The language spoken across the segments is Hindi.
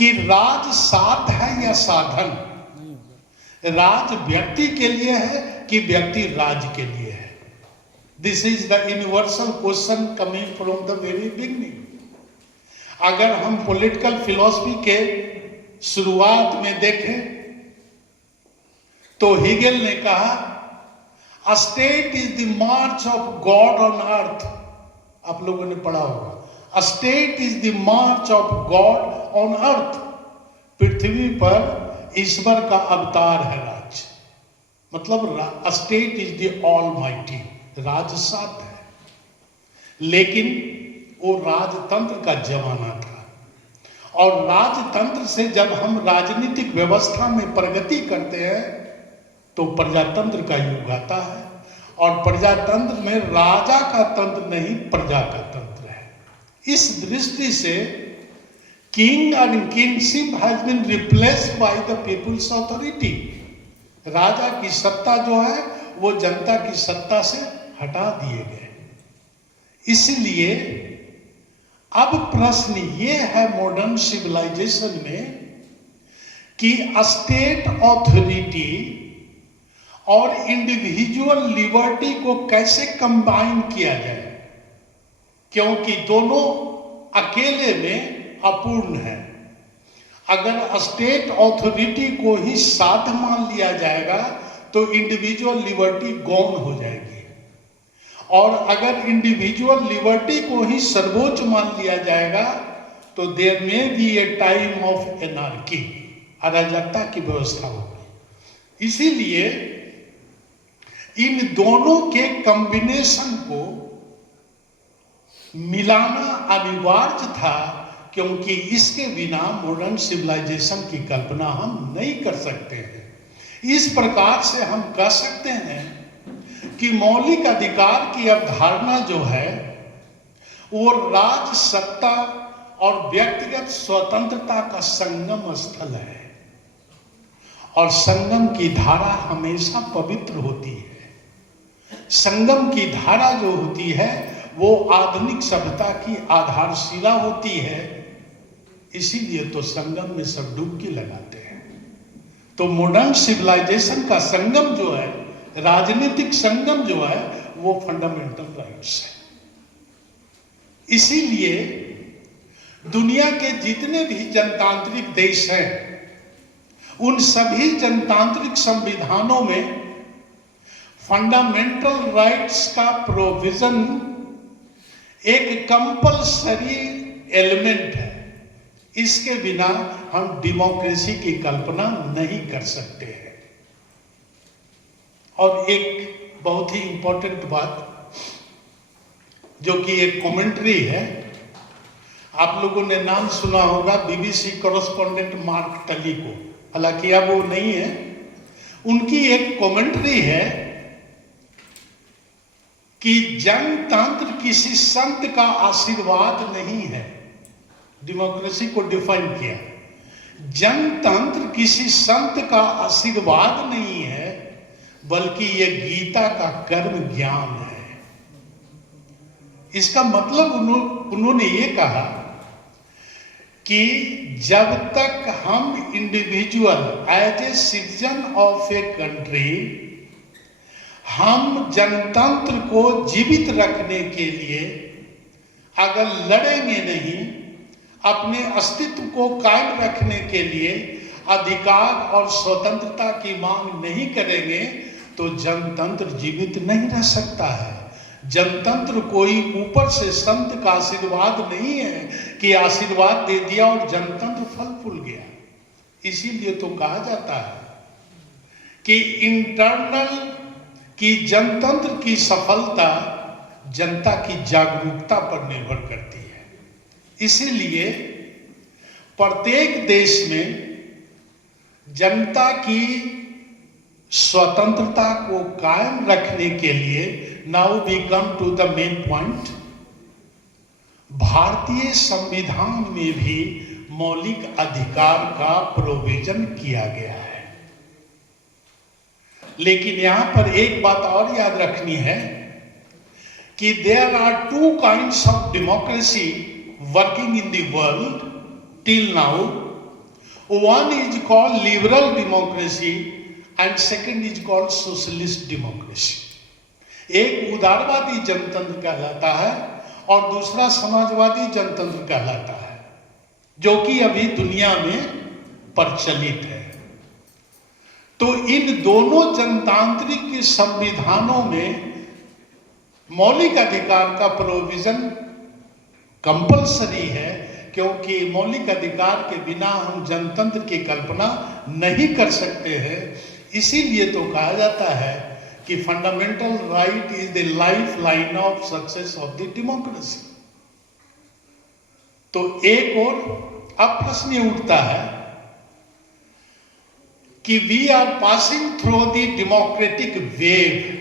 कि राज साध है या साधन, राज व्यक्ति के लिए है कि व्यक्ति राज के लिए है। This is the universal question coming from the very beginning. अगर हम पॉलिटिकल फिलॉसफी के शुरुआत में देखें तो हेगेल ने कहा a state is the march of God on earth. आप लोगों ने पढ़ा होगा, a state is the march of God on earth. पृथ्वी पर ईश्वर का अवतार है राज, मतलब स्टेट इज द ऑलमाइटी, राज साध है। लेकिन वो राजतंत्र का जमाना था, और राजतंत्र से जब हम राजनीतिक व्यवस्था में प्रगति करते हैं तो प्रजातंत्र का युग आता है। और प्रजातंत्र में राजा का तंत्र नहीं, प्रजा का तंत्र है। इस दृष्टि से king and kingship has been replaced by the people's authority. राजा की सत्ता जो है वो जनता की सत्ता से हटा दिए गए। इसलिए अब प्रश्न ये है मॉडर्न सिविलाइजेशन में कि स्टेट अथॉरिटी और इंडिविजुअल लिबर्टी को कैसे कंबाइन किया जाए, क्योंकि दोनों अकेले में अपूर्ण है। अगर स्टेट अथॉरिटी को ही साध मान लिया जाएगा तो इंडिविजुअल लिबर्टी गौण हो जाएगी, और अगर इंडिविजुअल लिबर्टी को ही सर्वोच्च मान लिया जाएगा तो देयर में be a time of anarchy, अराजकता की व्यवस्था होगी। इसीलिए इन दोनों के कॉम्बिनेशन को मिलाना अनिवार्य था, क्योंकि इसके बिना मॉडर्न सिविलाइजेशन की कल्पना हम नहीं कर सकते हैं। इस प्रकार से हम कह सकते हैं कि मौलिक अधिकार की अवधारणा जो है वो राज सत्ता और व्यक्तिगत स्वतंत्रता का संगम स्थल है, और संगम की धारा हमेशा पवित्र होती है। संगम की धारा जो होती है वो आधुनिक सभ्यता की आधारशिला होती है। इसीलिए तो संगम में सब डुबकी लगाते हैं। तो मॉडर्न सिविलाइजेशन का संगम जो है, राजनीतिक संगम जो है, वो फंडामेंटल राइट्स है। इसीलिए दुनिया के जितने भी जनतांत्रिक देश हैं उन सभी जनतांत्रिक संविधानों में फंडामेंटल राइट्स का प्रोविजन एक कंपलसरी एलिमेंट है। इसके बिना हम डेमोक्रेसी की कल्पना नहीं कर सकते हैं। और एक बहुत ही इंपॉर्टेंट बात जो कि एक कमेंट्री है, आप लोगों ने नाम सुना होगा बीबीसी कॉरेस्पॉन्डेंट मार्क टली को, हालांकि अब वो नहीं है। उनकी एक कमेंट्री है कि जनतंत्र किसी संत का आशीर्वाद नहीं है। डेमोक्रेसी को डिफाइन किया, जनतंत्र किसी संत का आशीर्वाद नहीं है, बल्कि यह गीता का कर्म ज्ञान है। इसका मतलब उन्होंने ये कहा कि जब तक हम individual as a citizen of a country हम जनतंत्र को जीवित रखने के लिए अगर लड़ेंगे नहीं, अपने अस्तित्व को कायम रखने के लिए अधिकार और स्वतंत्रता की मांग नहीं करेंगे तो जनतंत्र जीवित नहीं रह सकता है। जनतंत्र कोई ऊपर से संत का आशीर्वाद नहीं है कि आशीर्वाद दे दिया और जनतंत्र फल फूल गया। इसीलिए तो कहा जाता है कि इंटरनल कि जनतंत्र की सफलता जनता की जागरूकता पर निर्भर करती है। इसीलिए प्रत्येक देश में जनता की स्वतंत्रता को कायम रखने के लिए, now we come to the main point, भारतीय संविधान में भी मौलिक अधिकार का प्रोविजन किया गया है। लेकिन यहां पर एक बात और याद रखनी है कि there are two kinds of democracy working in the world till now. One is called liberal democracy and second is called socialist democracy. एक उदारवादी जनतंत्र कहलाता है और दूसरा समाजवादी जनतंत्र कहलाता है, जो कि अभी दुनिया में प्रचलित है। तो इन दोनों जनतांत्रिक संविधानों में मौलिक अधिकार का प्रोविजन कंपलसरी है, क्योंकि मौलिक अधिकार के बिना हम जनतंत्र की कल्पना नहीं कर सकते हैं। इसीलिए तो कहा जाता है कि fundamental right is the life line of success of the democracy. तो एक और अब प्रश्न ये उठता है कि we are passing through the democratic wave.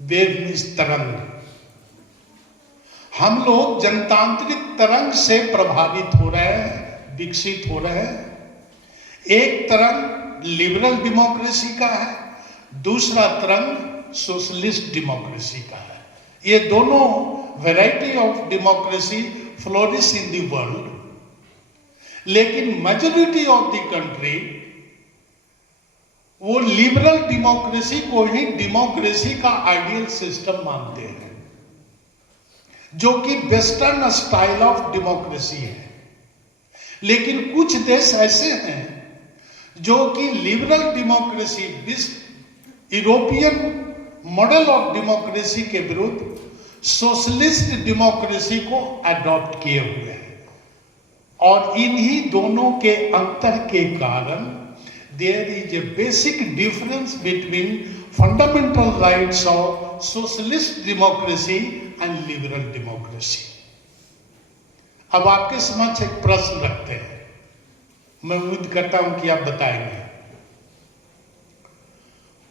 Wave means तरंग। हम लोग जनतांत्रिक तरंग से प्रभावित हो रहे हैं, विकसित हो रहे हैं। एक तरंग लिबरल डेमोक्रेसी का है, दूसरा तरंग सोशलिस्ट डेमोक्रेसी का है। ये दोनों variety of democracy flourish in the world, लेकिन मेजॉरिटी ऑफ द कंट्री वो लिबरल डेमोक्रेसी को ही डेमोक्रेसी का आइडियल सिस्टम मानते हैं, जो कि वेस्टर्न स्टाइल ऑफ डेमोक्रेसी है। लेकिन कुछ देश ऐसे हैं जो कि liberal democracy, European model of democracy के विरुद्ध सोशलिस्ट डेमोक्रेसी को अडॉप्ट किए हुए हैं। और इन्हीं दोनों के अंतर के कारण there is a basic difference between fundamental rights of socialist democracy and liberal democracy. अब आपके समक्ष एक प्रश्न रखते हैं, मैं उम्मीद करता हूं कि आप बताएंगे।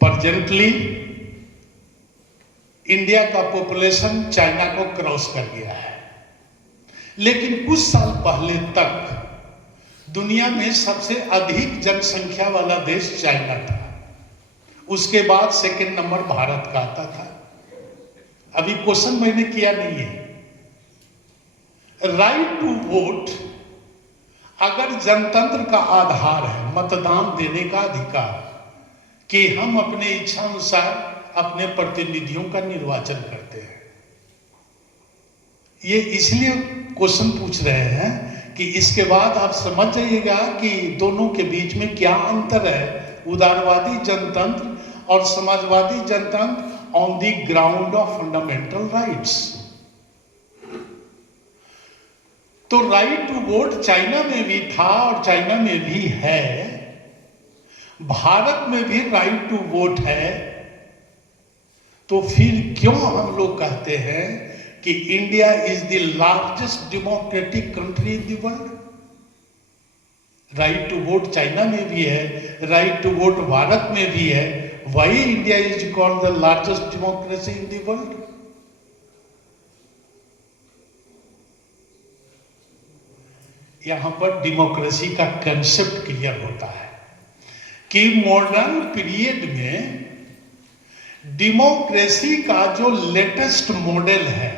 प्रेजेंटली इंडिया का पॉपुलेशन चाइना को क्रॉस कर गया है, लेकिन कुछ साल पहले तक दुनिया में सबसे अधिक जनसंख्या वाला देश चाइना था। उसके बाद सेकंड नंबर भारत का आता था। अभी क्वेश्चन मैंने किया नहीं है। राइट टू वोट अगर जनतंत्र का आधार है, मतदान देने का अधिकार, कि हम अपने इच्छा अनुसार अपने प्रतिनिधियों का निर्वाचन करते हैं, ये इसलिए क्वेश्चन पूछ रहे हैं कि इसके बाद आप समझ जाइएगा कि दोनों के बीच में क्या अंतर है, उदारवादी जनतंत्र और समाजवादी जनतंत्र on the ground of fundamental rights. तो राइट टू वोट चाइना में भी था और चाइना में भी है, भारत में भी राइट टू वोट है। तो फिर क्यों हम लोग कहते हैं कि India is the largest democratic country in the world? Right to vote China में भी है, राइट टू वोट भारत में भी है, why India is called the largest democracy in the world? यहां पर डेमोक्रेसी का कंसेप्ट क्लियर होता है कि मॉडर्न पीरियड में डेमोक्रेसी का जो लेटेस्ट मॉडल है,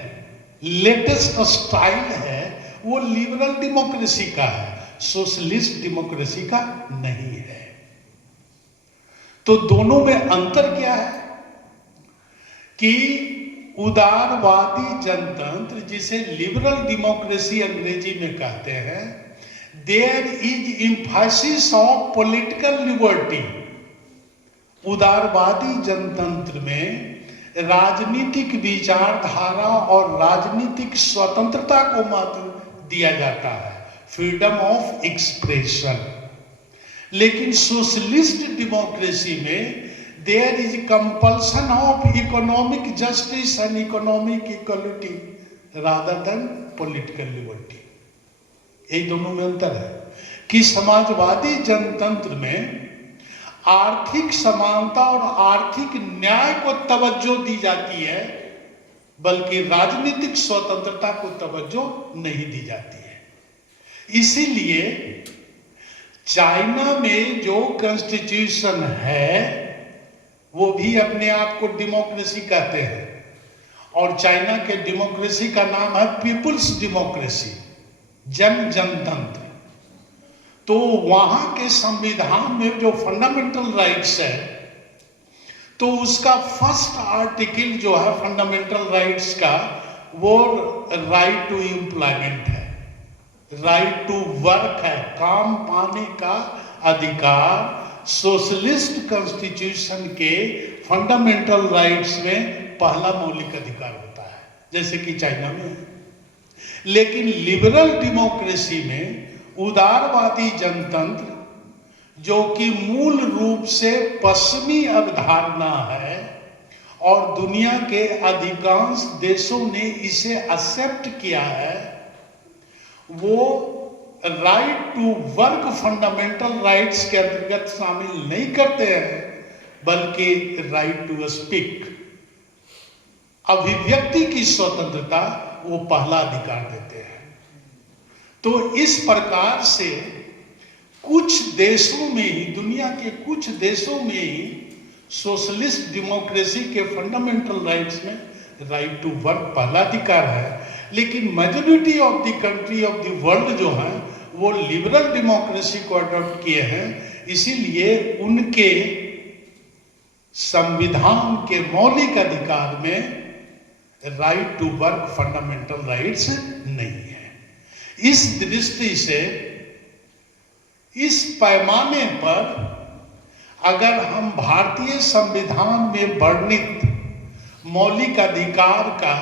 लेटेस्ट स्टाइल है, वो लिबरल डेमोक्रेसी का है, सोशलिस्ट डेमोक्रेसी का नहीं है। तो दोनों में अंतर क्या है कि उदारवादी जनतंत्र, जिसे लिबरल डेमोक्रेसी अंग्रेजी में कहते हैं, there is emphasis of political liberty. उदारवादी जनतंत्र में राजनीतिक विचारधारा और राजनीतिक स्वतंत्रता को महत्व दिया जाता है, फ्रीडम ऑफ एक्सप्रेशन। लेकिन सोशलिस्ट डेमोक्रेसी में there is compulsion of economic justice and economic equality rather than political liberty. ये दोनों में अंतर है कि समाजवादी जनतंत्र में आर्थिक समानता और आर्थिक न्याय को तवज्जो दी जाती है, बल्कि राजनीतिक स्वतंत्रता को तवज्जो नहीं दी जाती है। इसीलिए चाइना में जो कॉन्स्टिट्यूशन है वो भी अपने आप को डेमोक्रेसी कहते हैं, और चाइना के डेमोक्रेसी का नाम है पीपुल्स डेमोक्रेसी, जनतंत्र। तो वहां के संविधान में जो फंडामेंटल राइट्स है, तो उसका फर्स्ट आर्टिकल जो है फंडामेंटल राइट्स का, वो राइट टू एम्प्लॉयमेंट है, राइट टू वर्क है, काम पाने का अधिकार। सोशलिस्ट कॉन्स्टिट्यूशन के फंडामेंटल राइट्स में पहला मौलिक अधिकार होता है, जैसे कि चाइना में है। लेकिन लिबरल डेमोक्रेसी में, उदारवादी जनतंत्र, जो कि मूल रूप से पश्चिमी अवधारणा है और दुनिया के अधिकांश देशों ने इसे एक्सेप्ट किया है, वो right to work fundamental rights के अंतर्गत शामिल नहीं करते हैं, बल्कि राइट टू स्पीक, अभिव्यक्ति की स्वतंत्रता, वो पहला अधिकार देते हैं। तो इस प्रकार से कुछ देशों में ही, दुनिया के कुछ देशों में ही सोशलिस्ट डेमोक्रेसी के फंडामेंटल राइट्स में राइट टू वर्क पहला अधिकार है। लेकिन majority of the country of the world जो है वो लिबरल डेमोक्रेसी को अडॉप्ट किए हैं, इसीलिए उनके संविधान के मौलिक अधिकार में right to work fundamental rights नहीं है। इस दृष्टि से, इस पैमाने पर अगर हम भारतीय संविधान में वर्णित मौलिक अधिकार का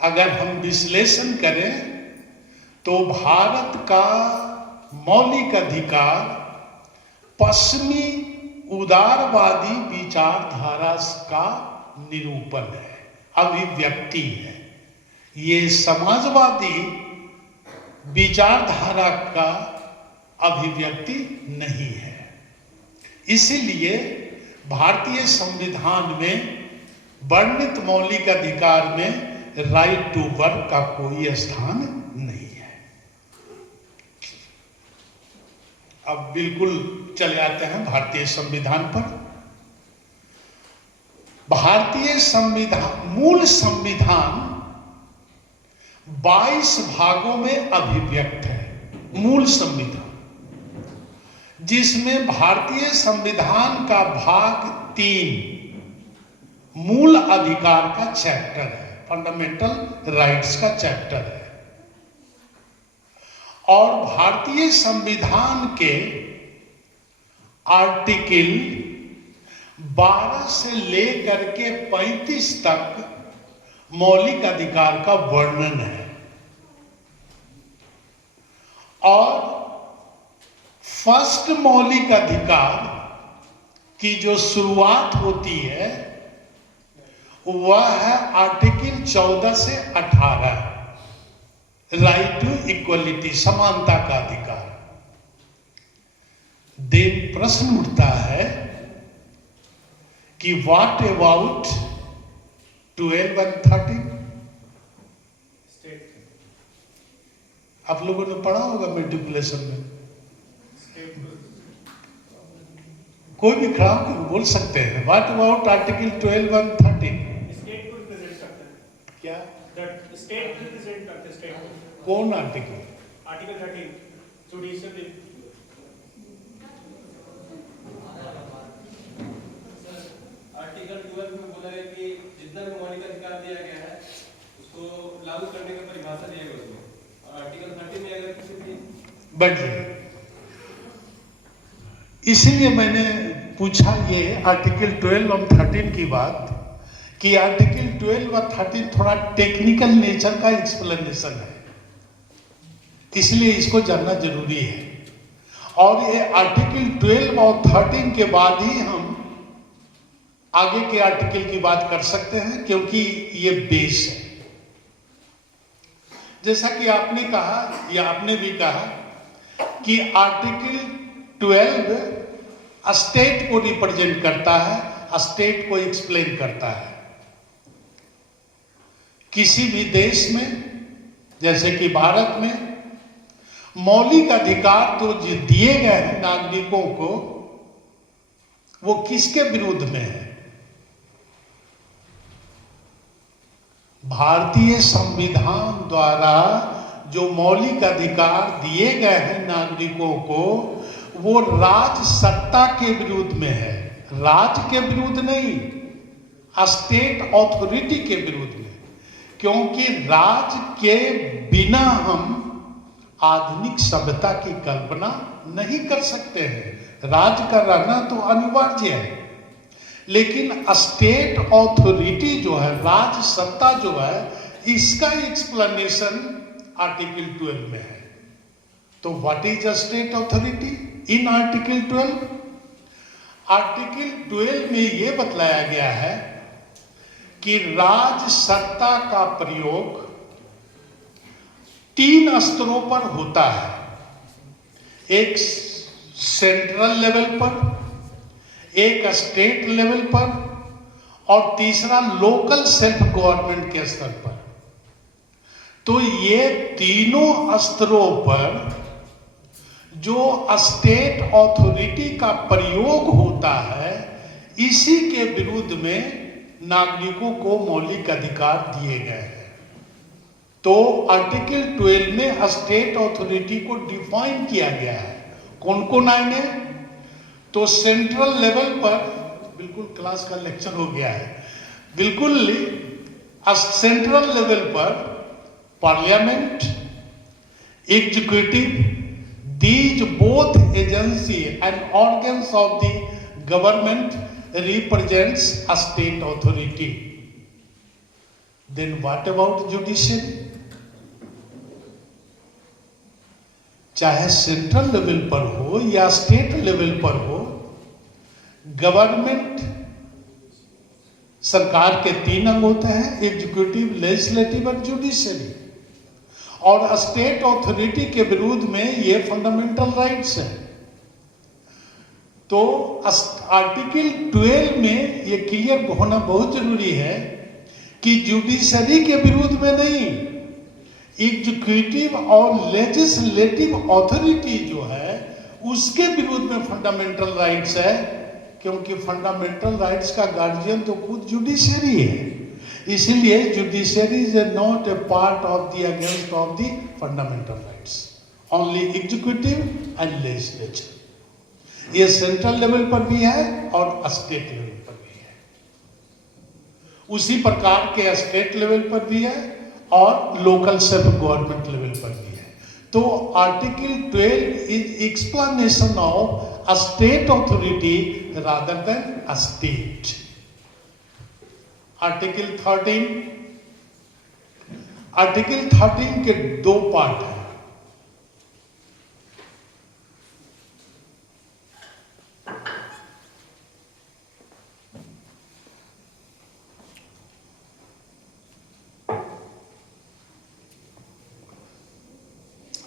अगर हम विश्लेषण करें, तो भारत का मौलिक अधिकार पश्चिमी उदारवादी विचारधारा का निरूपण है, अभिव्यक्ति है। ये समाजवादी विचारधारा का अभिव्यक्ति नहीं है। इसीलिए भारतीय संविधान में वर्णित मौलिक अधिकार में राइट टू वर्क का कोई स्थान नहीं है। अब बिल्कुल चले आते हैं भारतीय संविधान पर। भारतीय संविधान, मूल संविधान 22 भागों में अभिव्यक्त है। मूल संविधान, जिसमें भारतीय संविधान का भाग 3 मूल अधिकार का चैप्टर है, फंडामेंटल राइट्स का चैप्टर है। और भारतीय संविधान के आर्टिकल 12 से लेकर के 35 तक मौलिक अधिकार का वर्णन है। और फर्स्ट मौलिक अधिकार की जो शुरुआत होती है वह है आर्टिकल 14 से 18, राइट टू इक्वलिटी, समानता का अधिकार। देन प्रश्न उठता है कि व्हाट अबाउट 12 और 13? आप लोगों ने पढ़ा होगा मेट्रिकुलेशन में। कोई भी खड़ा होकर बोल सकते हैं, व्हाट अबाउट आर्टिकल 12 और 13? स्टेट को रिप्रेजेंट करता है। क्या? स्टेट रिप्रेजेंट करते हैं, स्टेट। कौन आर्टिकल? Article 13 judicial. आर्टिकल 12 में बोला है कि जितना भी मौलिक अधिकार दिया गया है उसको लागू करने का परिभाषा दिया गया उसमें। और आर्टिकल 13 में अगर किसी भी बढ़ जाए, इसीलिए मैंने पूछा ये आर्टिकल 12 और 13 की बात, कि आर्टिकल 12 और 13 थोड़ा टेक्निकल नेचर का एक्सप्लेनेशन है, इसलिए इसको जानना जरूरी है। और ये आर्टिकल 12 और 13 के बाद ही हम आगे के आर्टिकल की बात कर सकते हैं, क्योंकि ये बेस है। जैसा कि आपने कहा या आपने भी कहा कि आर्टिकल 12 स्टेट को रिप्रेजेंट करता है, स्टेट को एक्सप्लेन करता है। किसी भी देश में, जैसे कि भारत में, मौलिक अधिकार तो जो दिए गए हैं नागरिकों को, वो किसके विरुद्ध में है? भारतीय संविधान द्वारा जो मौलिक अधिकार दिए गए हैं नागरिकों को, वो राज सत्ता के विरुद्ध में है, राज्य के विरुद्ध नहीं, स्टेट अथॉरिटी के विरुद्ध में। क्योंकि राज्य के बिना हम आधुनिक सभ्यता की कल्पना नहीं कर सकते हैं। राज्य का रहना तो अनिवार्य है, लेकिन स्टेट अथॉरिटी जो है, राज सत्ता जो है, इसका एक्सप्लेनेशन आर्टिकल 12 में है। तो what is a state authority in article 12? Article 12 में यह बतलाया गया है कि राज सत्ता का प्रयोग 3 स्तरों पर होता है। एक सेंट्रल लेवल पर, एक स्टेट लेवल पर, और तीसरा लोकल सेल्फ गवर्नमेंट के स्तर पर। तो ये तीनों स्तरों पर जो स्टेट अथॉरिटी का प्रयोग होता है, इसी के विरुद्ध में नागरिकों को मौलिक अधिकार दिए गए हैं। तो आर्टिकल 12 में स्टेट अथॉरिटी को डिफाइन किया गया है। कौन कौन आएंगे? तो सेंट्रल लेवल पर, बिल्कुल क्लास का लेक्चर हो गया है, बिल्कुल सेंट्रल लेवल पर parliament, executive, these both agency and organs of the government represents a state authority. Then what about judiciary? चाहे सेंट्रल लेवल पर हो या स्टेट लेवल पर हो, गवर्नमेंट सरकार के 3 अंग होते हैं, एग्जीक्यूटिव, लेजिस्लेटिव और जुडिशरी। और स्टेट अथॉरिटी के विरुद्ध में ये फंडामेंटल राइट्स है। तो आर्टिकल 12 में ये क्लियर होना बहुत जरूरी है कि जुडिशरी के विरुद्ध में नहीं, एग्जीक्यूटिव और लेजिस्लेटिव अथॉरिटी जो है उसके विरुद्ध में फंडामेंटल राइट्स है। क्योंकि फंडामेंटल राइट्स का गार्जियन तो खुद जुडिशरी है, इसीलिए judiciary is not a part of the against of the fundamental rights, only executive and legislature. ये सेंट्रल लेवल पर भी है और स्टेट लेवल पर भी है, उसी प्रकार के स्टेट लेवल पर भी है और लोकल सेल्फ गवर्नमेंट लेवल पर भी है। तो article 12 is explanation of a state authority rather than a state. Article 13 के 2 पार्ट हैं।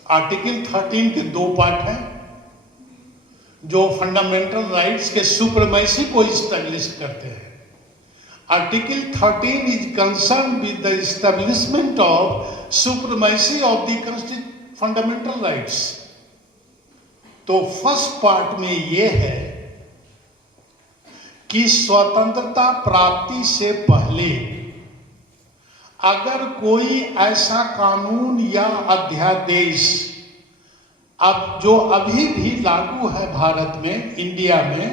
आर्टिकल 13 के 2 पार्ट हैं जो फंडामेंटल राइट्स के सुप्रीमेसी को इस्टेब्लिश करते हैं। Article 13 is concern with the establishment of supremacy of the fundamental rights. तो फर्स्ट पार्ट में यह है कि स्वतंत्रता प्राप्ति से पहले अगर कोई ऐसा कानून या अध्यादेश अब जो अभी भी लागू है भारत में, इंडिया में,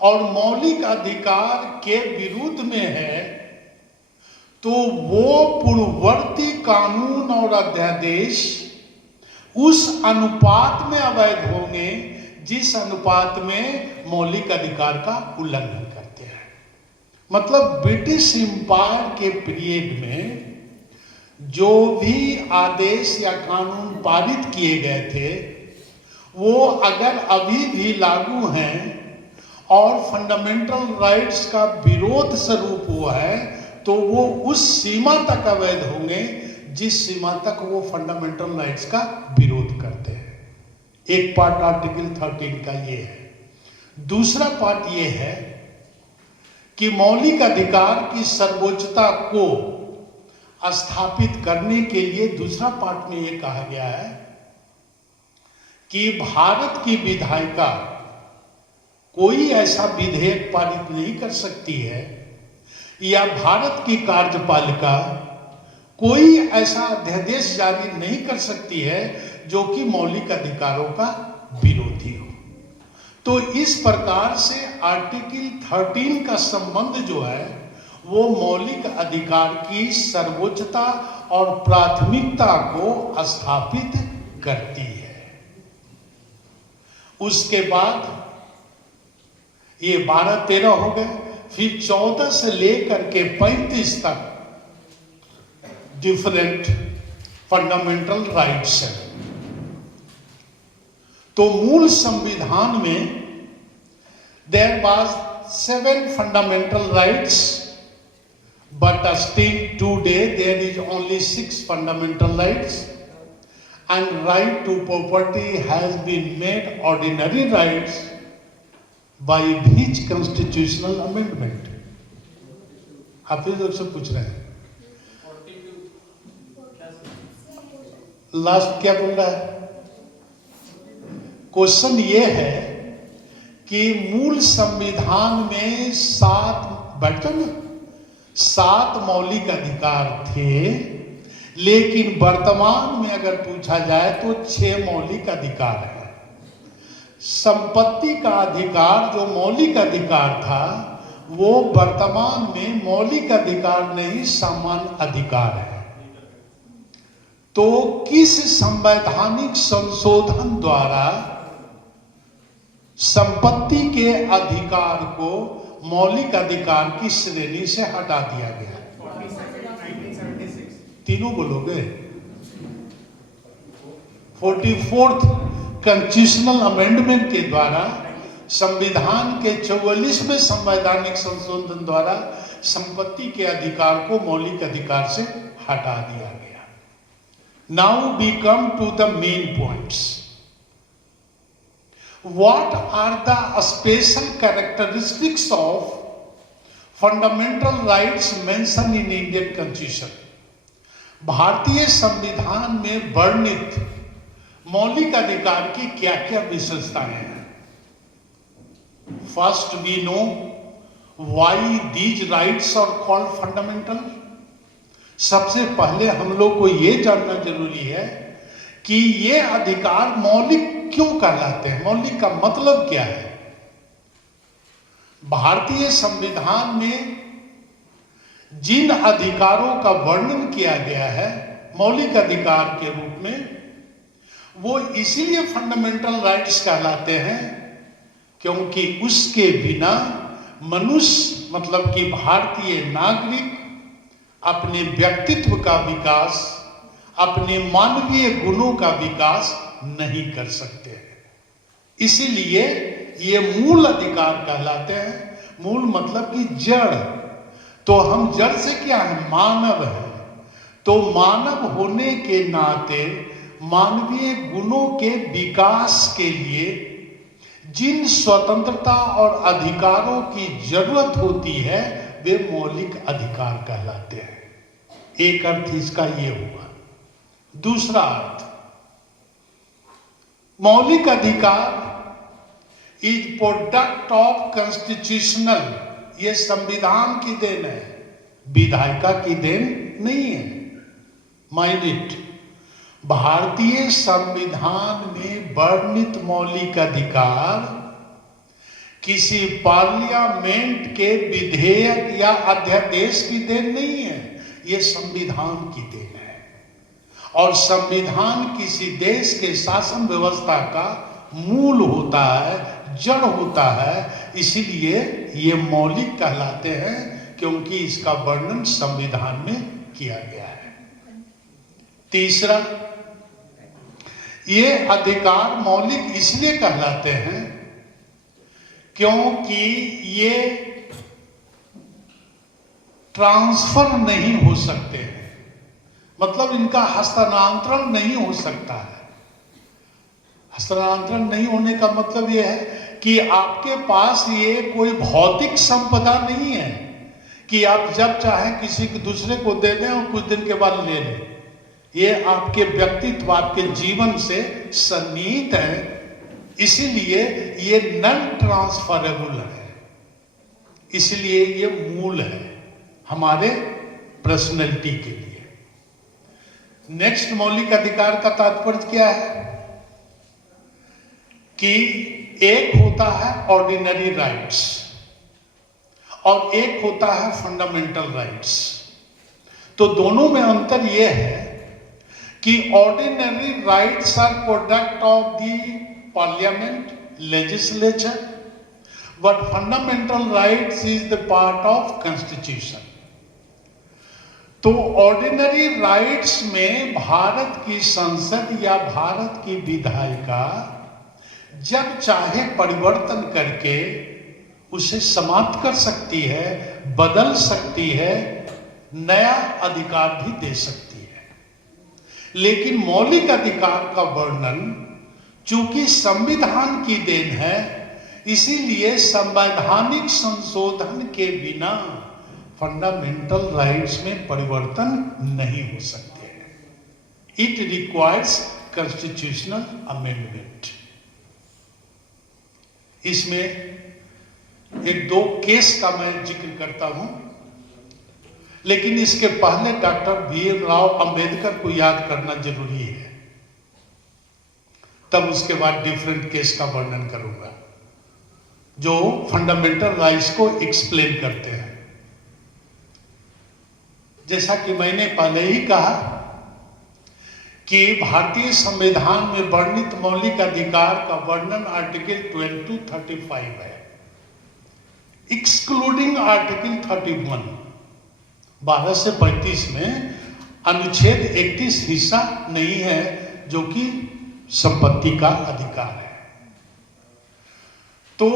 और मौलिक अधिकार के विरुद्ध में है, तो वो पूर्ववर्ती कानून और अध्यादेश उस अनुपात में अवैध होंगे जिस अनुपात में मौलिक अधिकार का उल्लंघन करते हैं। मतलब ब्रिटिश एम्पायर के पीरियड में जो भी आदेश या कानून पारित किए गए थे, वो अगर अभी भी लागू हैं और फंडामेंटल राइट्स का विरोध स्वरूप हुआ है, तो वो उस सीमा तक अवैध होंगे जिस सीमा तक वो फंडामेंटल राइट्स का विरोध करते हैं। एक पार्ट आर्टिकल 13 का ये है। दूसरा पार्ट ये है कि मौलिक अधिकार की सर्वोच्चता को स्थापित करने के लिए दूसरा पार्ट में यह कहा गया है कि भारत की विधायिका कोई ऐसा विधेयक पारित नहीं कर सकती है या भारत की कार्यपालिका कोई ऐसा अध्यादेश जारी नहीं कर सकती है जो कि मौलिक अधिकारों का विरोधी हो। तो इस प्रकार से आर्टिकल 13 का संबंध जो है वो मौलिक अधिकार की सर्वोच्चता और प्राथमिकता को स्थापित करती है। उसके बाद ये 12-13 हो गए, फिर 14 से लेकर के 35 तक डिफरेंट फंडामेंटल राइट्स हैं। तो मूल संविधान में there was 7 fundamental rights, but still today there is only 6 fundamental rights, and right to property has been made ordinary rights by which constitutional amendment? आप ये लोग से पूछ रहे हैं, 42 लास्ट क्या बोल रहा है? क्वेश्चन ये है कि मूल संविधान में 7 मौलिक अधिकार थे, लेकिन वर्तमान में अगर पूछा जाए तो 6 मौलिक अधिकार है। संपत्ति का अधिकार जो मौलिक अधिकार था वो वर्तमान में मौलिक अधिकार नहीं, सामान्य अधिकार है। तो किस संवैधानिक संशोधन द्वारा संपत्ति के अधिकार को मौलिक अधिकार की श्रेणी से हटा दिया गया? 1976। तीनों बोलोगे? 44th कॉन्स्टिट्यूशनल अमेंडमेंट के द्वारा, संविधान के 44वें संवैधानिक संशोधन द्वारा संपत्ति के अधिकार को मौलिक अधिकार से हटा दिया गया। Now we come to the main points. What are the special characteristics of fundamental rights mentioned in Indian Constitution? भारतीय संविधान में वर्णित मौलिक अधिकार की क्या क्या विशेषताएं हैं? First we know why these rights are called fundamental. सबसे पहले हम लोग को ये जानना जरूरी है कि ये अधिकार मौलिक क्यों कहलाते हैं, मौलिक का मतलब क्या है। भारतीय संविधान में जिन अधिकारों का वर्णन किया गया है मौलिक अधिकार के रूप में, वो इसीलिए फंडामेंटल राइट्स कहलाते हैं क्योंकि उसके बिना मनुष्य मतलब कि भारतीय नागरिक अपने व्यक्तित्व का विकास, अपने मानवीय गुणों का विकास नहीं कर सकते हैं। इसीलिए ये मूल अधिकार कहलाते हैं। मूल मतलब कि जड़। तो हम जड़ से क्या है? मानव है। तो मानव होने के नाते मानवीय गुणों के विकास के लिए जिन स्वतंत्रता और अधिकारों की जरूरत होती है वे मौलिक अधिकार कहलाते हैं। एक अर्थ इसका ये हुआ। दूसरा अर्थ, मौलिक अधिकार इज प्रोडक्ट ऑफ कॉन्स्टिट्यूशनल, ये संविधान की देन है, विधायिका की देन नहीं है। माइंड इट, भारतीय संविधान में वर्णित मौलिक अधिकार किसी पार्लियामेंट के विधेयक या अध्यादेश की देन नहीं है, ये संविधान की देन है। और संविधान किसी देश के शासन व्यवस्था का मूल होता है, जड़ होता है। इसीलिए ये मौलिक कहलाते हैं क्योंकि इसका वर्णन संविधान में किया गया है। तीसरा, ये अधिकार मौलिक इसलिए कहलाते हैं क्योंकि ये ट्रांसफर नहीं हो सकते हैं, मतलब इनका हस्तांतरण नहीं हो सकता है। हस्तांतरण नहीं होने का मतलब यह है कि आपके पास ये कोई भौतिक संपदा नहीं है कि आप जब चाहें किसी दूसरे को दे दें और कुछ दिन के बाद ले लें। ये आपके व्यक्तित्व, आपके जीवन से सन्निहित है, इसीलिए ये नॉन ट्रांसफरेबल है। इसलिए ये मूल है हमारे पर्सनैलिटी के लिए। नेक्स्ट मौलिक अधिकार का तात्पर्य क्या है कि एक होता है ऑर्डिनरी राइट्स और एक होता है फंडामेंटल राइट्स। तो दोनों में अंतर यह है कि ordinary rights are product of the parliament, legislature, but fundamental rights is the part of constitution. तो ऑर्डिनरी राइट्स में भारत की संसद या भारत की विधायिका जब चाहे परिवर्तन करके उसे समाप्त कर सकती है, बदल सकती है, नया अधिकार भी दे सकती है। लेकिन मौलिक अधिकार का वर्णन चूंकि संविधान की देन है, इसीलिए संवैधानिक संशोधन के बिना फंडामेंटल राइट्स में परिवर्तन नहीं हो सकते हैं। It requires constitutional amendment. इसमें एक दो केस का मैं जिक्र करता हूं, लेकिन इसके पहले डॉक्टर भीमराव अंबेडकर को याद करना जरूरी है, तब उसके बाद डिफरेंट केस का वर्णन करूंगा जो फंडामेंटल राइट्स को एक्सप्लेन करते हैं। जैसा कि मैंने पहले ही कहा कि भारतीय संविधान में वर्णित मौलिक अधिकार का वर्णन आर्टिकल 12 to 35 है, एक्सक्लूडिंग आर्टिकल 31। 12 से 35 में अनुच्छेद 31 हिस्सा नहीं है जो कि संपत्ति का अधिकार है। तो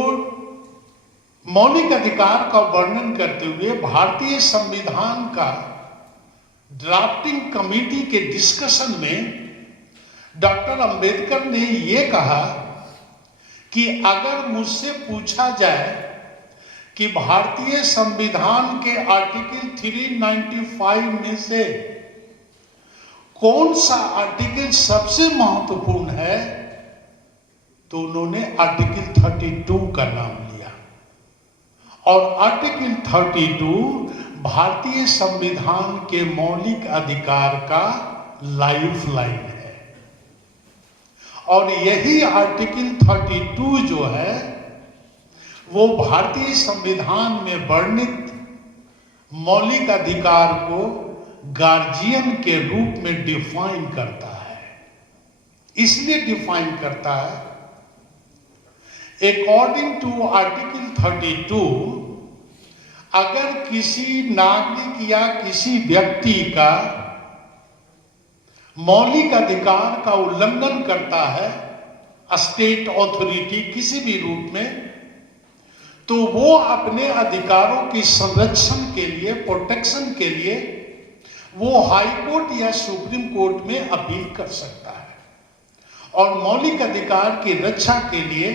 मौलिक अधिकार का वर्णन करते हुए भारतीय संविधान का ड्राफ्टिंग कमेटी के डिस्कशन में डॉक्टर अंबेडकर ने यह कहा कि अगर मुझसे पूछा जाए कि भारतीय संविधान के आर्टिकल 395 में से कौन सा आर्टिकल सबसे महत्वपूर्ण है, तो उन्होंने आर्टिकल 32 का नाम लिया। और आर्टिकल 32 भारतीय संविधान के मौलिक अधिकार का लाइफ लाइन है। और यही आर्टिकल 32 जो है वो भारतीय संविधान में वर्णित मौलिक अधिकार को गार्जियन के रूप में डिफाइन करता है। इसलिए डिफाइन करता है, अकॉर्डिंग टू आर्टिकल 32, अगर किसी नागरिक या किसी व्यक्ति का मौलिक अधिकार का उल्लंघन करता है स्टेट अथॉरिटी किसी भी रूप में, तो वो अपने अधिकारों की संरक्षण के लिए, प्रोटेक्शन के लिए वो हाई कोर्ट या सुप्रीम कोर्ट में अपील कर सकता है। और मौलिक अधिकार की रक्षा के लिए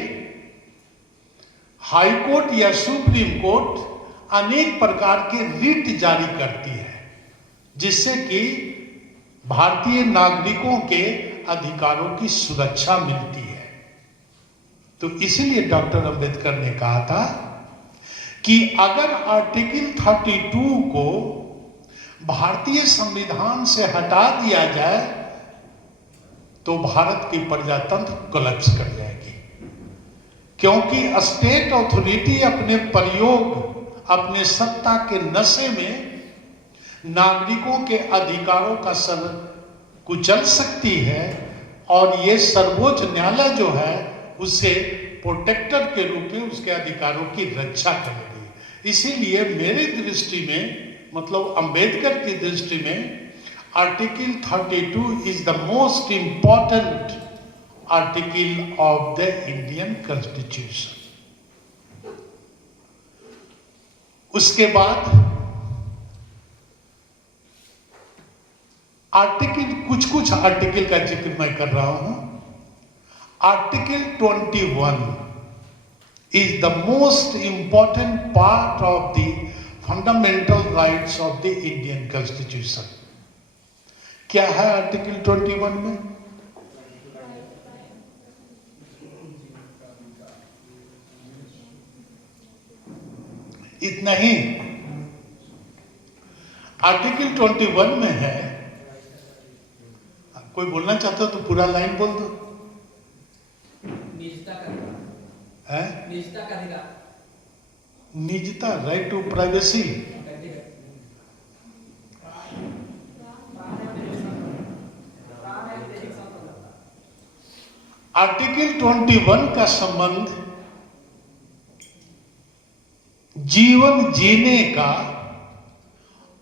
हाई कोर्ट या सुप्रीम कोर्ट अनेक प्रकार के रिट जारी करती है, जिससे कि भारतीय नागरिकों के अधिकारों की सुरक्षा मिलती है। तो इसलिए डॉक्टर अंबेडकर ने कहा था कि अगर आर्टिकल 32 को भारतीय संविधान से हटा दिया जाए तो भारत की प्रजातंत्र कोलैप्स कर जाएगी, क्योंकि स्टेट अथॉरिटी अपने प्रयोग, अपने सत्ता के नशे में नागरिकों के अधिकारों का सर कुचल सकती है। और ये सर्वोच्च न्यायालय जो है उसे प्रोटेक्टर के रूप में उसके अधिकारों की रक्षा करेगी। इसीलिए मेरी दृष्टि में, मतलब अंबेडकर की दृष्टि में, article 32 is the most important article of the Indian constitution. उसके बाद आर्टिकल, कुछ आर्टिकल का जिक्र मैं कर रहा हूं। Article 21 is the most important part of the fundamental rights of the Indian Constitution. क्या है आर्टिकल 21 में? इतना ही। आर्टिकल 21 में है कोई बोलना चाहते हो तो पूरा लाइन बोल दो। निजता का अधिकार, है निजता का अधिकार, निजता, राइट टू प्राइवेसी। आर्टिकल 21 का संबंध जीवन जीने का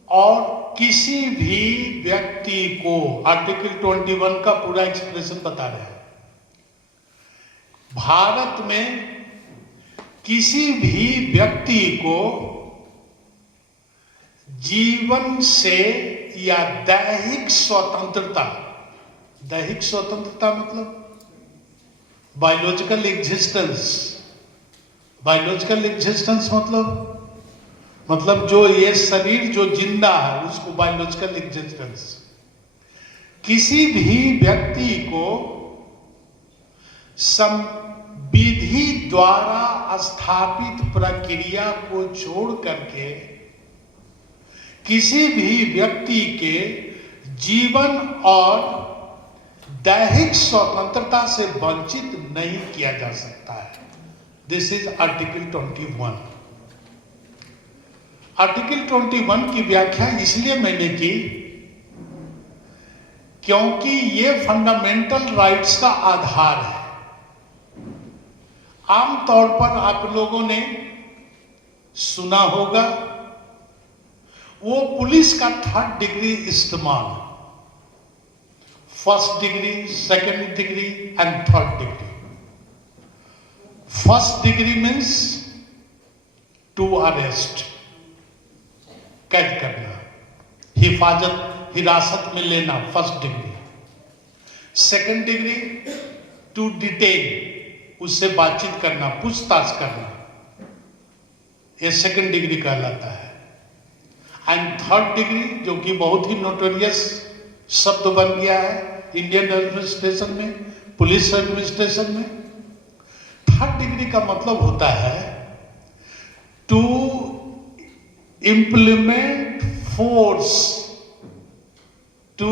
और किसी भी व्यक्ति को, आर्टिकल 21 का पूरा एक्सप्रेशन बता रहे हैं। भारत में किसी भी व्यक्ति को जीवन से या दैहिक स्वतंत्रता, दैहिक स्वतंत्रता मतलब बायोलॉजिकल एग्जिस्टेंस, बायोलॉजिकल एग्जिस्टेंस मतलब जो ये शरीर जो जिंदा है उसको बायोलॉजिकल एग्जिस्टेंस। किसी भी व्यक्ति को संविधि द्वारा स्थापित प्रक्रिया को छोड़ करके किसी भी व्यक्ति के जीवन और दैहिक स्वतंत्रता से वंचित नहीं किया जा सकता है। This is article 21। आर्टिकल 21 की व्याख्या इसलिए मैंने की क्योंकि ये फंडामेंटल राइट्स का आधार है। आमतौर पर आप लोगों ने सुना होगा वो पुलिस का 3rd डिग्री इस्तेमाल, 1st degree, 2nd degree and 3rd degree. 1st degree means to arrest, कैद करना, हिरासत में लेना, 1st degree. 2nd degree to detain, उससे बातचीत करना, पूछताछ करना, यह 2nd डिग्री कहलाता है। एंड 3rd डिग्री जो कि बहुत ही नोटोरियस शब्द बन गया है इंडियन एडमिनिस्ट्रेशन में, पुलिस एडमिनिस्ट्रेशन में। 3rd डिग्री का मतलब होता है to implement force to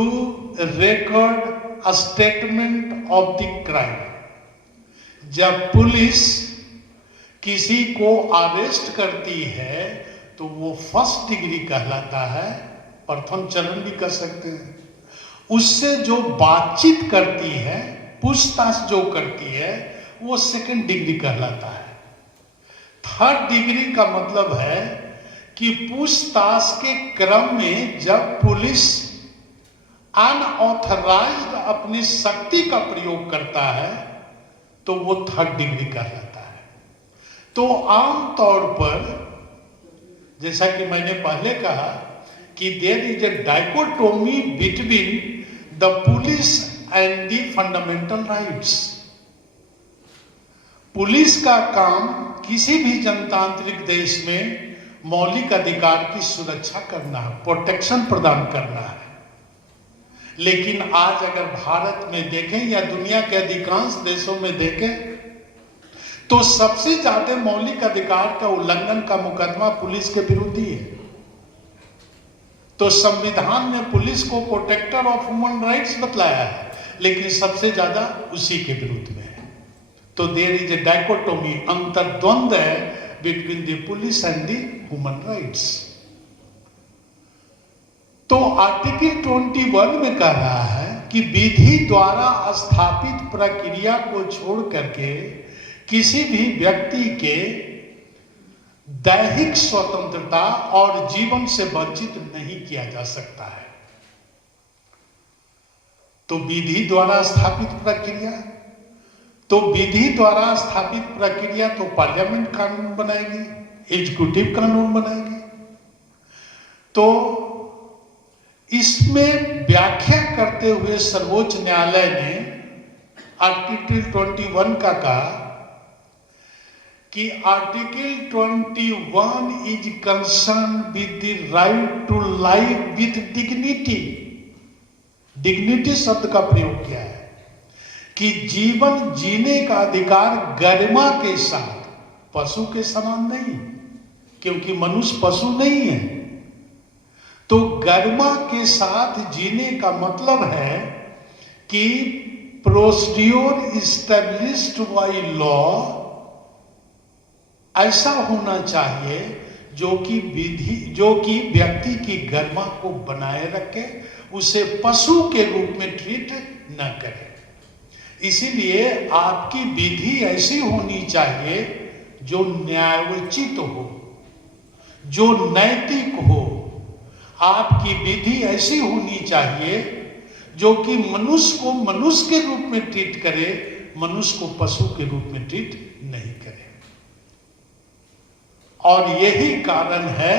record a statement of the crime. जब पुलिस किसी को अरेस्ट करती है तो वो 1st डिग्री कहलाता है, प्रथम चरण भी कह सकते हैं। उससे जो बातचीत करती है, पूछताछ जो करती है, वो 2nd डिग्री कहलाता है। 3rd डिग्री का मतलब है कि पूछताछ के क्रम में जब पुलिस अनऑथराइज्ड अपनी शक्ति का प्रयोग करता है तो वो 3rd डिग्री कहलाता है। तो आमतौर पर जैसा कि मैंने पहले कहा कि there is a dichotomy between the police and the fundamental rights. Police का काम किसी भी जनतांत्रिक देश में मौलिक अधिकार की सुरक्षा करना है, प्रोटेक्शन प्रदान करना है। लेकिन आज अगर भारत में देखें या दुनिया के अधिकांश देशों में देखें तो सबसे ज्यादा मौलिक अधिकार का उल्लंघन का मुकदमा पुलिस के विरुद्ध ही है। तो संविधान ने पुलिस को प्रोटेक्टर ऑफ ह्यूमन राइट्स बतलाया है, लेकिन सबसे ज्यादा उसी के विरुद्ध में है। तो देयर इज ए डाइकोटोमी, अंतर्द्वंद है between the police and the human rights. तो आर्टिकल 21 में कह रहा है कि विधि द्वारा स्थापित प्रक्रिया को छोड़ करके किसी भी व्यक्ति के दैहिक स्वतंत्रता और जीवन से वंचित नहीं किया जा सकता है। तो विधि द्वारा स्थापित प्रक्रिया, तो विधि द्वारा स्थापित प्रक्रिया तो पार्लियामेंट कानून बनाएगी, एग्जीक्यूटिव कानून बनाएगी। तो इसमें व्याख्या करते हुए सर्वोच्च न्यायालय ने आर्टिकल 21 का कहा कि article 21 is concern with the right to life with dignity. Dignity शब्द का प्रयोग किया है कि जीवन जीने का अधिकार गरिमा के साथ, पशु के समान नहीं, क्योंकि मनुष्य पशु नहीं है। तो गरिमा के साथ जीने का मतलब है कि प्रोसीड्योर इस्टेब्लिश्ड बाय लॉ ऐसा होना चाहिए जो कि व्यक्ति की गरिमा को बनाए रखे, उसे पशु के रूप में ट्रीट न करे। इसीलिए आपकी विधि ऐसी होनी चाहिए जो न्यायोचित हो, जो नैतिक हो। आपकी विधि ऐसी होनी चाहिए जो कि मनुष्य को मनुष्य के रूप में ट्रीट करे, मनुष्य को पशु के रूप में ट्रीट नहीं करे। और यही कारण है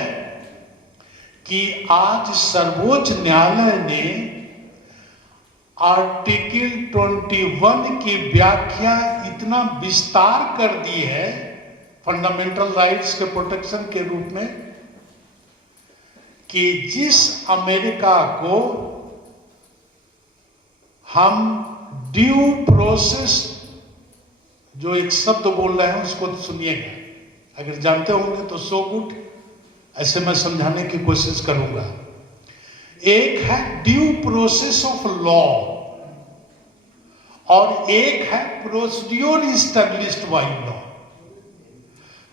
कि आज सर्वोच्च न्यायालय ने आर्टिकल 21 की व्याख्या इतना विस्तार कर दी है फंडामेंटल राइट्स के प्रोटेक्शन के रूप में, कि जिस अमेरिका को हम ड्यू प्रोसेस, जो एक शब्द बोल रहे हैं उसको सुनिएगा, अगर जानते होंगे तो सो गुड, ऐसे मैं समझाने की कोशिश करूंगा। एक है ड्यू प्रोसेस ऑफ लॉ और एक है प्रोसीड्योर इस्टेब्लिश्ड बाय लॉ।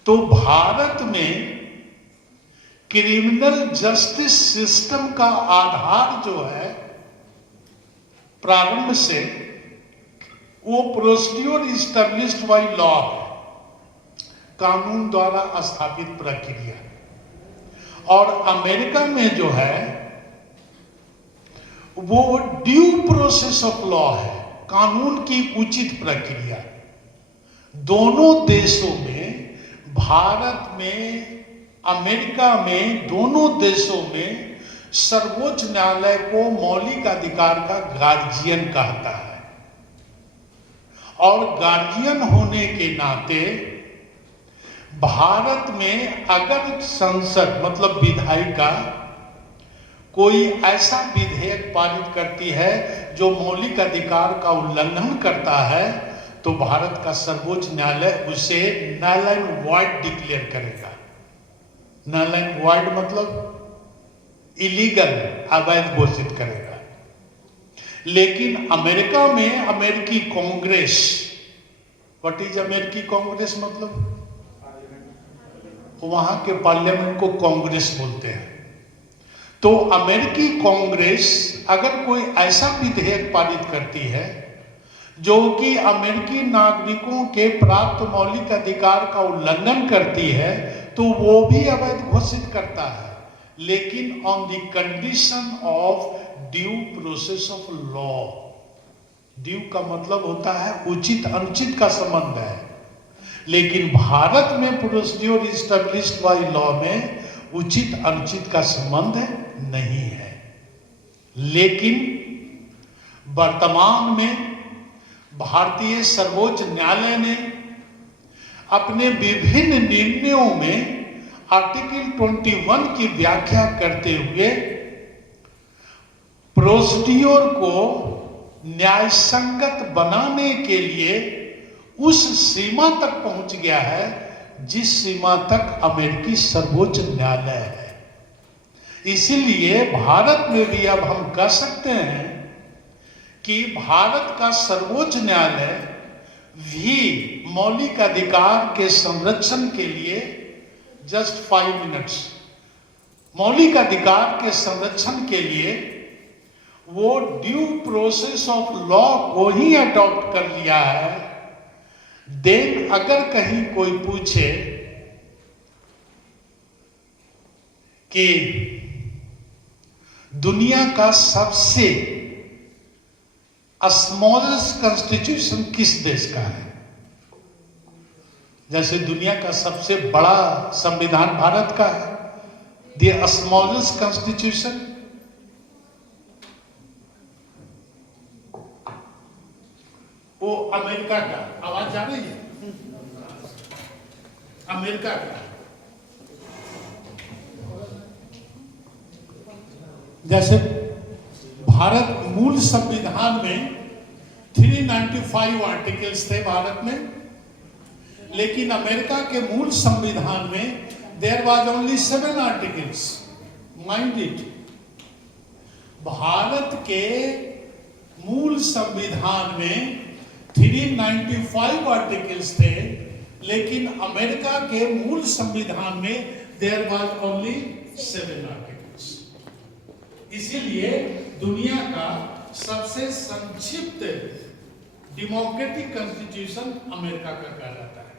तो भारत में क्रिमिनल जस्टिस सिस्टम का आधार जो है प्रारंभ से, वो प्रोसीड्योर इस्टेब्लिश्ड बाय लॉ है, कानून द्वारा स्थापित प्रक्रिया। और अमेरिका में जो है वो ड्यू प्रोसेस ऑफ लॉ है, कानून की उचित प्रक्रिया। दोनों देशों में, भारत में, अमेरिका में, दोनों देशों में सर्वोच्च न्यायालय को मौलिक अधिकार का गार्जियन कहता है। और गार्जियन होने के नाते भारत में अगर संसद मतलब विधायिका कोई ऐसा विधेयक पारित करती है जो मौलिक अधिकार का उल्लंघन करता है, तो भारत का सर्वोच्च न्यायालय उसे नल एंड वॉइड डिक्लेयर करेगा। नल एंड वॉइड मतलब इलीगल, अवैध घोषित करेगा। लेकिन अमेरिका में अमेरिकी कांग्रेस, व्हाट इज अमेरिकी कांग्रेस मतलब, वहां के पार्लियामेंट को कांग्रेस बोलते हैं। तो अमेरिकी कांग्रेस अगर कोई ऐसा विधेयक पारित करती है जो कि अमेरिकी नागरिकों के प्राप्त मौलिक अधिकार का उल्लंघन करती है, तो वो भी अवैध घोषित करता है, लेकिन on the condition of due process of law. Due का मतलब होता है उचित अनुचित का संबंध है, लेकिन भारत में प्रोसीड्योर इस्टेब्लिश्ड बाय लॉ में उचित अनुचित का संबंध नहीं है। लेकिन वर्तमान में भारतीय सर्वोच्च न्यायालय ने अपने विभिन्न निर्णयों में आर्टिकल 21 की व्याख्या करते हुए प्रोसीड्योर को न्याय संगत बनाने के लिए उस सीमा तक पहुंच गया है जिस सीमा तक अमेरिकी सर्वोच्च न्यायालय है। इसीलिए भारत में भी अब हम कह सकते हैं कि भारत का सर्वोच्च न्यायालय भी मौलिक अधिकार के संरक्षण के लिए, जस्ट 5 मिनट्स, मौलिक अधिकार के संरक्षण के लिए वो ड्यू प्रोसेस ऑफ लॉ को ही अडॉप्ट कर लिया है। देन अगर कहीं कोई पूछे कि दुनिया का सबसे स्मॉलेस्ट कॉन्स्टिट्यूशन किस देश का है, जैसे दुनिया का सबसे बड़ा संविधान भारत का है, द स्मॉलेस्ट कॉन्स्टिट्यूशन, वो अमेरिका का। आवाज जा रही है? अमेरिका का। जैसे भारत मूल संविधान में 395 आर्टिकल्स थे भारत में, लेकिन अमेरिका के मूल संविधान में there was only 7 articles. Mind it, Bharat के मूल संविधान में 395 आर्टिकल्स थे, लेकिन अमेरिका के मूल संविधान में देयर वाज ओनली 7 आर्टिकल्स। इसीलिए दुनिया का सबसे संक्षिप्त डेमोक्रेटिक कॉन्स्टिट्यूशन अमेरिका का कहलाता है।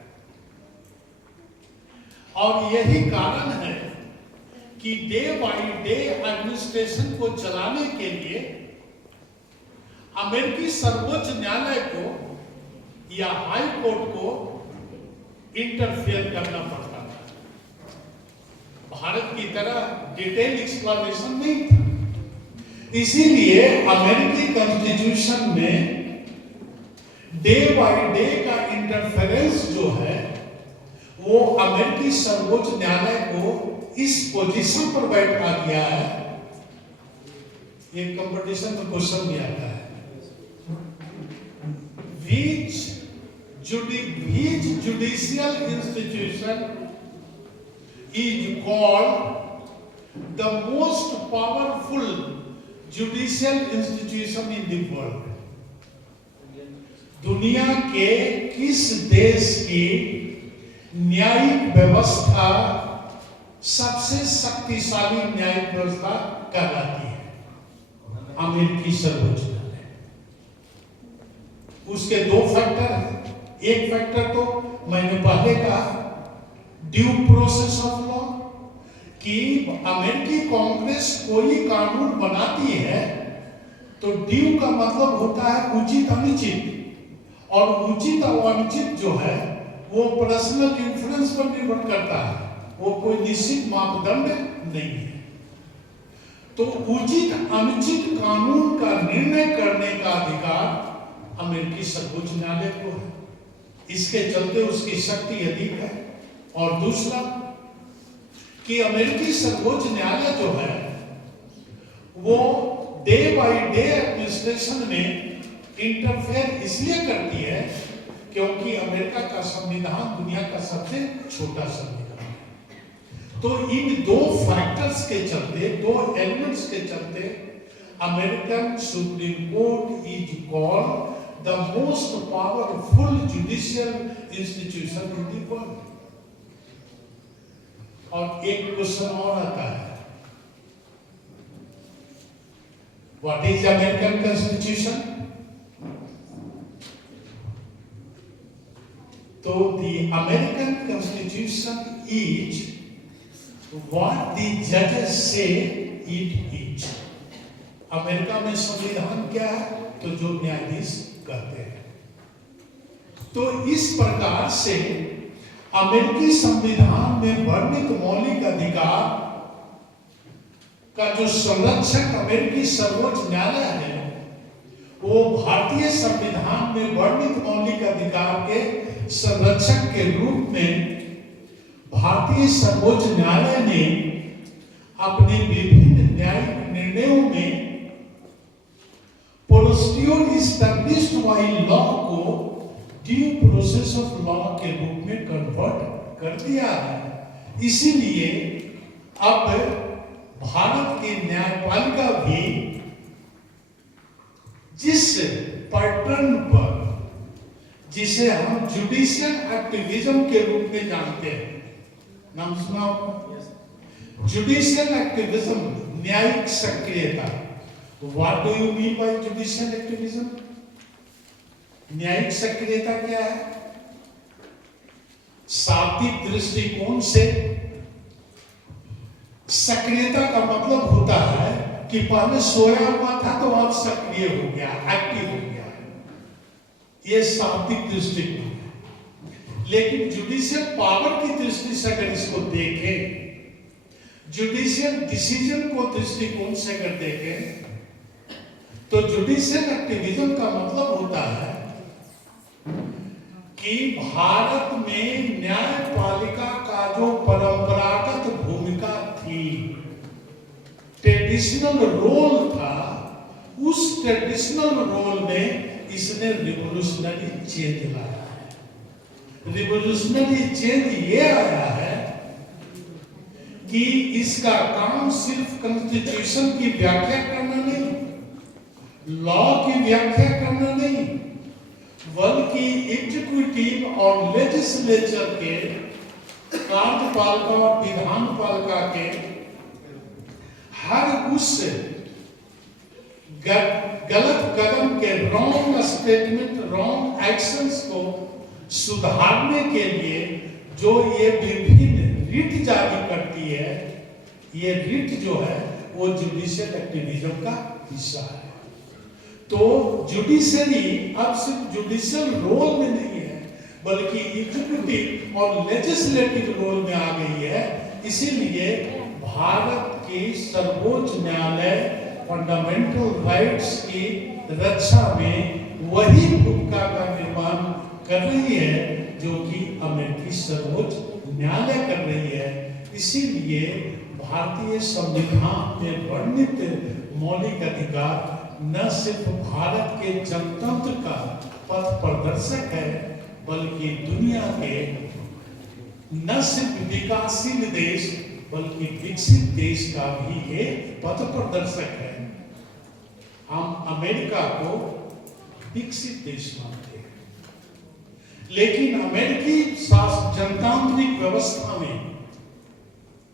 और यही कारण है कि डे बाय डे एडमिनिस्ट्रेशन को चलाने के लिए अमेरिकी सर्वोच्च न्यायालय को या हाई कोर्ट को इंटरफेयर करना पड़ता था। भारत की तरह डिटेल एक्सप्लेनेशन नहीं था। इसीलिए अमेरिकी कॉन्स्टिट्यूशन में डे बाय डे का इंटरफेरेंस जो है वो अमेरिकी सर्वोच्च न्यायालय को इस पोजीशन पर बैठा दिया है। ये कंपटीशन में क्वेश्चन भी आता है, which judicial institution is called the most powerful judicial institution in the world? दुनिया के किस देश की न्यायिक व्यवस्था सबसे शक्तिशाली न्यायिक व्यवस्था कहलाती है? अमेरिकी सर्वोच्च न्यायालय। उसके 2 फैक्टर हैं। एक फैक्टर तो मैंने पहले कहा, ड्यू प्रोसेस ऑफ लॉ, कि अमेरिकी कांग्रेस कोई कानून बनाती है तो ड्यू का मतलब होता है उचित अनुचित, और उचित और अनुचित जो है वो पर्सनल इन्फ्लुएंस पर निर्भर करता है, वो कोई निश्चित मापदंड नहीं है। तो उचित अनुचित कानून का निर्णय करने का अधिकार अमेरिकी सर्वोच्च न्यायालय को है। इसके चलते उसकी शक्ति अधिक है। और दूसरा कि अमेरिकी सर्वोच्च न्यायालय जो है वो डे बाय डे एडमिनिस्ट्रेशन में इंटरफेयर इसलिए करती है क्योंकि अमेरिका का संविधान दुनिया का सबसे छोटा संविधान है। तो इन 2 फैक्टर्स के चलते, 2 एलिमेंट्स के चलते American supreme court is called the most powerful judicial institution in the world. और एक क्वेश्चन और आता है, व्हाट इज अमेरिकन कॉन्स्टिट्यूशन? तो the American Constitution is what the judges say it is। America में संविधान क्या है? तो जो न्यायाधीश कहते हैं। तो इस प्रकार से अमेरिकी संविधान में वर्णित मौलिक अधिकार का जो संरक्षक अमेरिकी सर्वोच्च न्यायालय है, वो भारतीय संविधान में वर्णित मौलिक अधिकार के संरक्षक के रूप में भारतीय सर्वोच्च न्यायालय ने अपने विभिन्न न्यायिक निर्णयों में प्रोसीड्यूर एस्टैब्लिश्ड बाय लॉ को ड्यू प्रोसेस ऑफ लॉ के रूप में कन्वर्ट कर दिया है। इसीलिए अब भारत की न्यायपालिका भी जिस पैटर्न पर, जिसे हम जुडिशियल एक्टिविज्म के रूप में जानते हैं, नाम सुना होगा, जुडिशियल एक्टिविज्म, न्यायिक सक्रियता। What do you mean by judicial activism? न्यायिक सक्रियता क्या है? शाब्दिक दृष्टिकोण से सक्रियता का मतलब होता है कि पहले सोया हुआ था तो अब सक्रिय हो गया, एक्टिव हो गया। ये शाब्दिक दृष्टिकोण है। लेकिन जुडिशियल पावर की दृष्टि से अगर इसको देखें, जुडिशियल डिसीजन को दृष्टिकोण से अगर देखें, तो जुडिशियल एक्टिविज्म का मतलब होता है कि भारत में न्यायपालिका का जो परंपरागत भूमिका थी, ट्रेडिशनल रोल था, उस ट्रेडिशनल रोल में इसने रिवोल्यूशनरी चेंज लाया है। रिवोल्यूशनरी चेंज ये आया है कि इसका काम सिर्फ कॉन्स्टिट्यूशन की व्याख्या करना नहीं, लॉ की व्याख्या करना नहीं, बल्कि एग्जीक्यूटिव और लेजिस्लेचर के, कार्यपालिका और विधानपालिका के हर उस गलत कदम के, रॉन्ग स्टेटमेंट, रॉन्ग एक्शंस को सुधारने के लिए जो ये विभिन्न रिट जारी करती है, ये रिट जो है वो जुडिशियल एक्टिविज्म का हिस्सा है। तो जुडिशरी अब सिर्फ जुडिशियल रोल में नहीं है, बल्कि एग्जीक्यूटिव और लेजिस्लेटिव रोल में आ गई है। इसीलिए भारत की सर्वोच्च न्यायालय फंडामेंटल राइट्स की रक्षा में वही भूमिका का निर्माण कर रही है जो कि अमेरिकी सर्वोच्च न्यायालय कर रही है। इसीलिए भारतीय संविधान में वर्णित मौलिक अधिकार न सिर्फ भारत के जनतंत्र का पथ प्रदर्शक है, बल्कि दुनिया के न सिर्फ विकासशील देश बल्कि विकसित देश का भी एक पथ प्रदर्शक है। हम अमेरिका को विकसित देश मानते हैं, लेकिन अमेरिकी जनतांत्रिक व्यवस्था में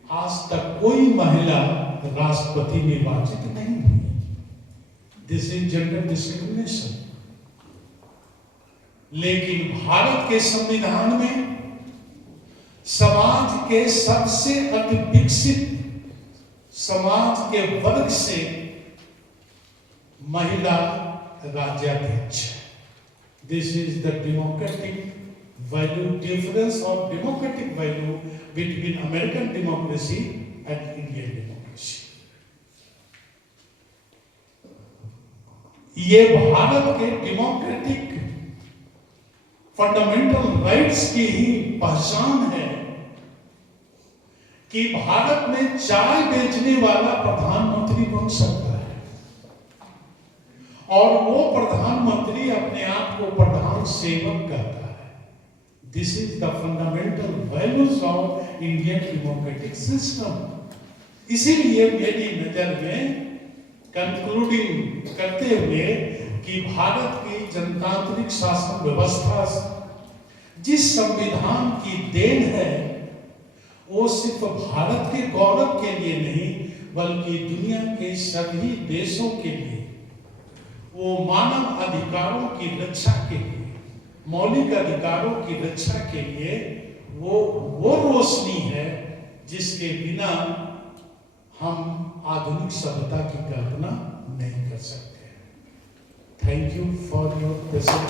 आज तक कोई महिला राष्ट्रपति निर्वाचित नहीं हुई। This is gender discrimination. लेकिन भारत के संविधान में समाज के सबसे अति विकसित समाज के वर्ग से महिला राज्याध्यक्ष है। This is the democratic value, difference of democratic value between American democracy and Indian democracy. ये भारत के डेमोक्रेटिक फंडामेंटल राइट्स की ही पहचान है कि भारत में चाय बेचने वाला प्रधानमंत्री बन सकता है और वो प्रधानमंत्री अपने आप को प्रधान सेवक कहता है। This is the fundamental values of Indian democratic system. इसीलिए मेरी नजर में कंक्लूडिंग करते हुए कि भारत की जनतांत्रिक शासन व्यवस्था जिस संविधान की देन है, वो सिर्फ भारत के गौरव के लिए नहीं बल्कि दुनिया के सभी देशों के लिए, वो मानव अधिकारों की रक्षा के लिए, मौलिक अधिकारों की रक्षा के लिए वो रोशनी है जिसके बिना हम आधुनिक सभ्यता की कल्पना नहीं कर सकते। Thank you for your presence.